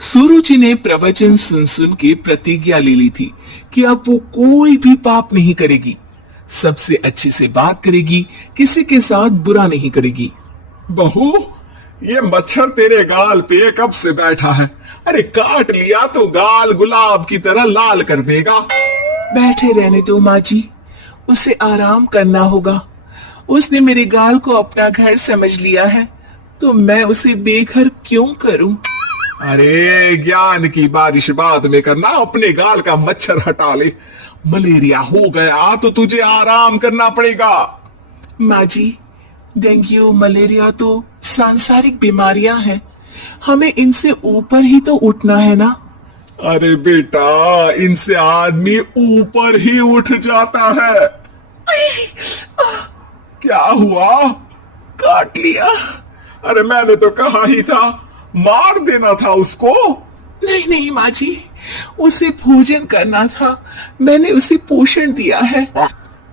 सुरुचि ने प्रवचन सुन सुन के प्रतिज्ञा ले ली थी कि अब वो कोई भी पाप नहीं करेगी, सबसे अच्छे से बात करेगी, किसी के साथ बुरा नहीं करेगी। बहू, ये मच्छर तेरे गाल पे कब से बैठा है? अरे काट लिया तो गाल गुलाब की तरह लाल कर देगा। बैठे रहने दो माँ जी, उसे आराम करना होगा। उसने मेरे गाल को अपना घर समझ लिया है, तो मैं उसे बेघर क्यों करूं? अरे ज्ञान की बारिश बाद में करना, अपने गाल का मच्छर हटा ले। मलेरिया हो गया तो तुझे आराम करना पड़ेगा। माँ जी, डेंगू मलेरिया तो सांसारिक बीमारियां हैं, हमें इनसे ऊपर ही तो उठना है ना। अरे बेटा, इनसे आदमी ऊपर ही उठ जाता है। क्या हुआ? काट लिया। अरे मैंने तो कहा ही था, मार देना था उसको। नहीं नहीं माँ जी, उसे भोजन करना था, मैंने उसे पोषण दिया है,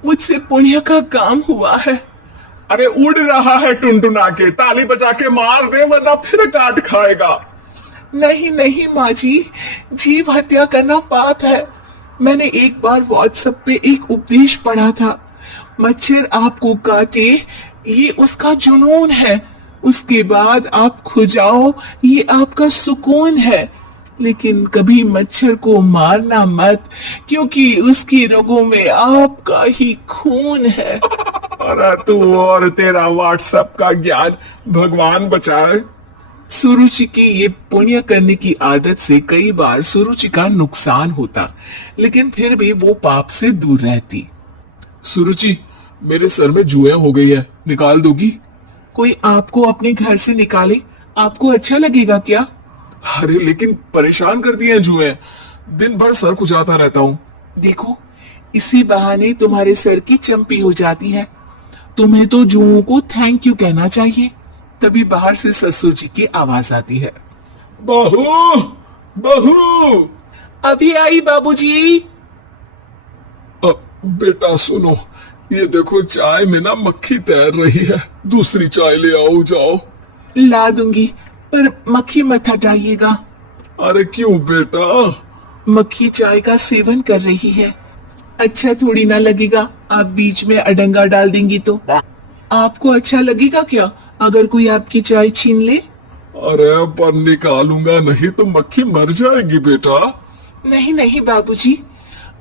मुझसे पुण्य का काम हुआ है। अरे उड़ रहा है टुनटुना के, ताली बजा के मार दे वरना फिर काट खाएगा। नहीं नहीं माँ जी, जीव हत्या करना पाप है। मैंने एक बार व्हाट्सएप पे एक उपदेश पढ़ा था, मच्छर आपको काटे ये उसका जुनून है, उसके बाद आप खो जाओ ये आपका सुकून है। लेकिन कभी मच्छर को मारना मत, क्योंकि उसकी रगों में आपका ही खून है। अरे तू और तेरा व्हाट्सएप का ज्ञान, भगवान बचाए। सुरुचि की ये पुण्य करने की आदत से कई बार सुरुचि का नुकसान होता, लेकिन फिर भी वो पाप से दूर रहती। सुरुचि, मेरे सर में जुएं हो गई है, निकाल दोगी? कोई आपको अपने घर से निकाले, आपको अच्छा लगेगा क्या? अरे लेकिन परेशान कर दिए हैं जुएं, दिन भर सर खुजाता रहता हूँ। देखो, इसी बहाने तुम्हारे सर की चंपी हो जाती है। तुम्हें तो जुओं को थैंक यू कहना चाहिए। तभी बाहर से ससुर जी की आवाज आती है। बहू, बहू। अभी आई बाबूजी। बेटा सुनो, ये देखो चाय में ना मक्खी तैर रही है, दूसरी चाय ले आओ जाओ। ला दूंगी, पर मक्खी मत हटाइएगा। अरे क्यों बेटा? मक्खी चाय का सेवन कर रही है, अच्छा थोड़ी ना लगेगा। आप बीच में अडंगा डाल देंगी तो आपको अच्छा लगेगा क्या अगर कोई आपकी चाय छीन ले? अरे पर निकालूंगा नहीं तो मक्खी मर जाएगी बेटा। नहीं नहीं बाबूजी,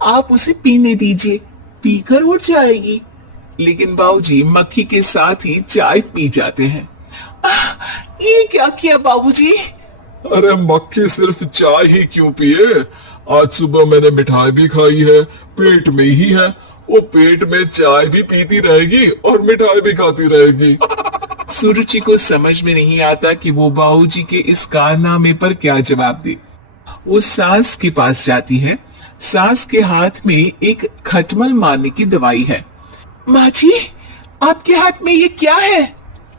आप उसे पीने दीजिए, पीकर उठ जाएगी। लेकिन बाबूजी मक्खी के साथ ही चाय पी जाते हैं। ये क्या किया बाबूजी? अरे मक्खी सिर्फ चाय ही क्यों पिए, आज सुबह मैंने मिठाई भी खाई है, पेट में ही है, वो पेट में चाय भी पीती रहेगी और मिठाई भी खाती रहेगी। सुरुचि को समझ में नहीं आता कि वो बाबूजी के इस कारनामे पर क्या जवाब दे। वो सास के पास जाती है। सास के हाथ में एक खटमल मारने की दवाई है। माँ जी, आपके हाथ में ये क्या है?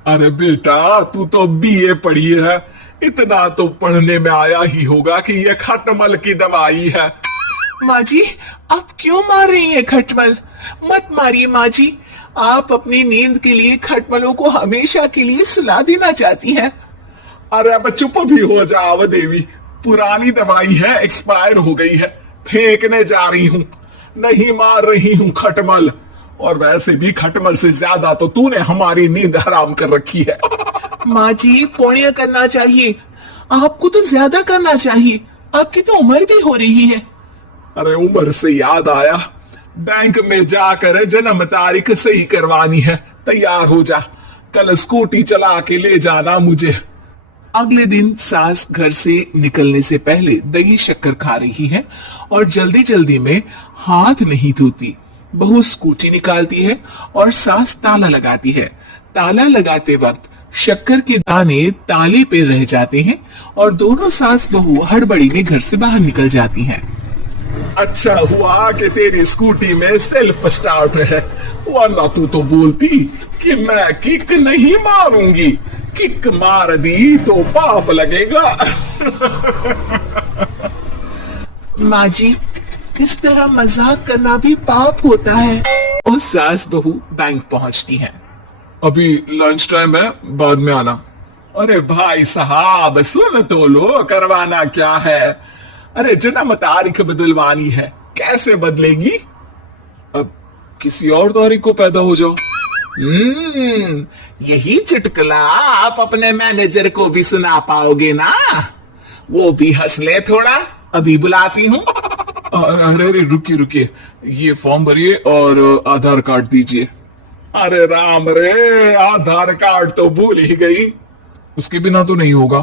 अरे बेटा, तू तो बीए पढ़ी है, इतना तो पढ़ने में आया ही होगा कि ये खटमल की दवाई है। माँ जी, आप क्यों मार रही हैं खटमल? मत मारिए माँ जी, आप अपनी नींद के लिए खटमलों को हमेशा के लिए सुला देना चाहती हैं। अरे अब चुप भी हो जाओ देवी, पुरानी दवाई है, एक्सपायर हो गई है, फेंकने जा रही हूँ, नहीं मार रही हूँ खटमल। और वैसे भी खटमल से ज्यादा तो तूने हमारी नींद हराम कर रखी है। माँ जी, पुण्य करना चाहिए, आपको तो ज्यादा करना चाहिए, आपकी तो उम्र भी हो रही है। अरे उम्र से याद आया, बैंक में जाकर जन्म तारीख सही करवानी है, तैयार हो जा, कल स्कूटी चला के ले जाना मुझे। अगले दिन सास घर से निकलने से पहले दही शक्कर खा रही है और जल्दी जल्दी में हाथ नहीं धोती। बहू स्कूटी निकालती है और सास ताला लगाती है। ताला लगाते वक्त शक्कर के दाने ताले पे रह जाते हैं और दोनों सास बहू हड़बड़ी में घर से बाहर निकल जाती हैं। अच्छा हुआ कि तेरी स्कूटी में सेल्फ स्टार्ट है, वरना तू तो बोलती कि मैं किक नहीं मारूंगी, किक मार दी तो पाप लगेगा। माँ जी, इस तरह मजाक करना भी पाप होता है। उस सास बहू बैंक पहुंचती हैं। अभी लंच टाइम है, बाद में आना। अरे भाई साहब सुन तो लो, करवाना क्या है? अरे जन्म तारीख बदलवानी है, कैसे बदलेगी? अब किसी और तारीख को पैदा हो जाओ। यही चुटकुला आप अपने मैनेजर को भी सुना पाओगे ना? वो भी हंस ले थोड़ा। अभी बुलाती हूँ। अरे अरे रुकिए रुकिए, ये फॉर्म भरिए और आधार कार्ड दीजिए। अरे राम रे, आधार कार्ड तो भूल ही गई। उसके बिना तो नहीं होगा।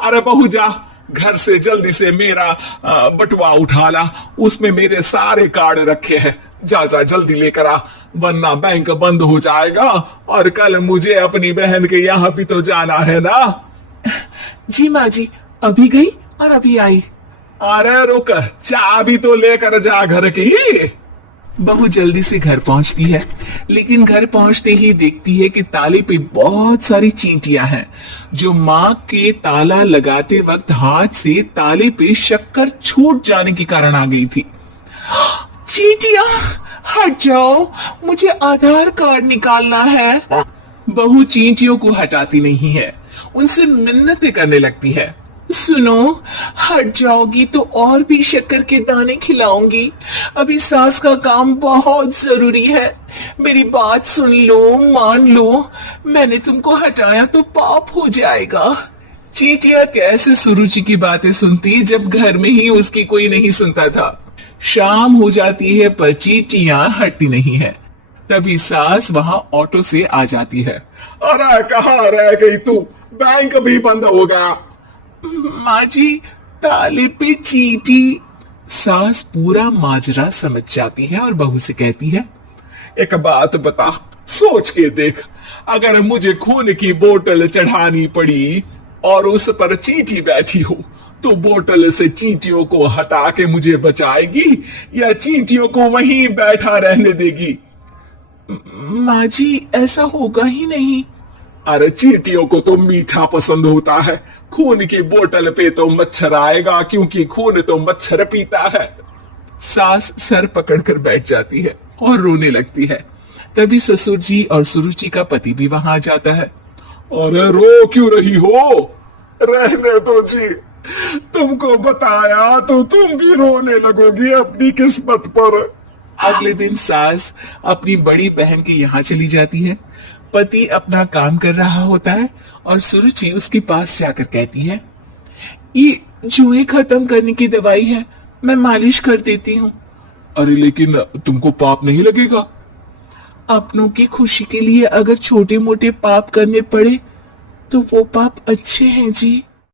अरे बहू जा, घर से जल्दी से मेरा बटुआ उठा ला, उसमें मेरे सारे कार्ड रखे हैं। जा जा जल्दी लेकर आ, वरना बैंक बंद हो जाएगा और कल मुझे अपनी बहन के यहाँ भी तो जाना है ना। जी माँ जी, अभी गई और अभी आई। अरे रुक, चाबी तो लेकर जा घर की। बहू जल्दी से घर पहुंचती है, लेकिन घर पहुंचते ही देखती है कि ताले पे बहुत सारी चींटियां हैं, जो माँ के ताला लगाते वक्त हाथ से ताले पे शक्कर छूट जाने के कारण आ गई थी। चींटियां हट जाओ, मुझे आधार कार्ड निकालना है। बहू चींटियों को हटाती नहीं है, उनसे मिन्नतें करने लगती है। सुनो, हट जाओगी तो और भी शक्कर के दाने खिलाऊंगी। अभी सास का काम बहुत जरूरी है, मेरी बात सुन लो, मान लो। मैंने तुमको हटाया तो पाप हो जाएगा। चींटियां कैसे सुरुचि की बातें सुनती जब घर में ही उसकी कोई नहीं सुनता था। शाम हो जाती है पर चींटियां हटती नहीं है। तभी सास वहां ऑटो से आ जाती है। अरे कहाँ रह गई तू? बैंक भी बंद हो गया। माँ जी, ताले पे चींटी। सास पूरा माजरा समझ जाती है और बहू से कहती है, एक बात बता, सोच के देख, अगर मुझे खून की बोतल चढ़ानी पड़ी और उस पर चींटी बैठी हो, तो बोतल से चींटियों को हटा के मुझे बचाएगी या चींटियों को वहीं बैठा रहने देगी? माँ जी, ऐसा होगा ही नहीं। अरे चींटियों को तो मीठा पसंद होता है, खून की बोतल पे तो मच्छर आएगा, क्योंकि खून तो मच्छर पीता है। सास सर पकड़कर बैठ जाती है और रोने लगती है। तभी ससुर जी और सुरुचि का पति भी वहां आ जाता है। अरे रो क्यों रही हो? रहने दो जी, तुमको बताया तो तुम भी रोने लगोगी अपनी किस्मत पर। अगले दिन सास अपनी बड़ी बहन के यहाँ चली जाती है। पति अपना काम कर रहा होता है और सुरुचि उसके पास जाकर कहती है, ये जुए खत्म करने की दवाई है, मैं मालिश कर देती हूँ। अरे लेकिन तुमको पाप नहीं लगेगा? अपनों की खुशी के लिए अगर छोटे मोटे पाप करने पड़े तो वो पाप अच्छे हैं जी।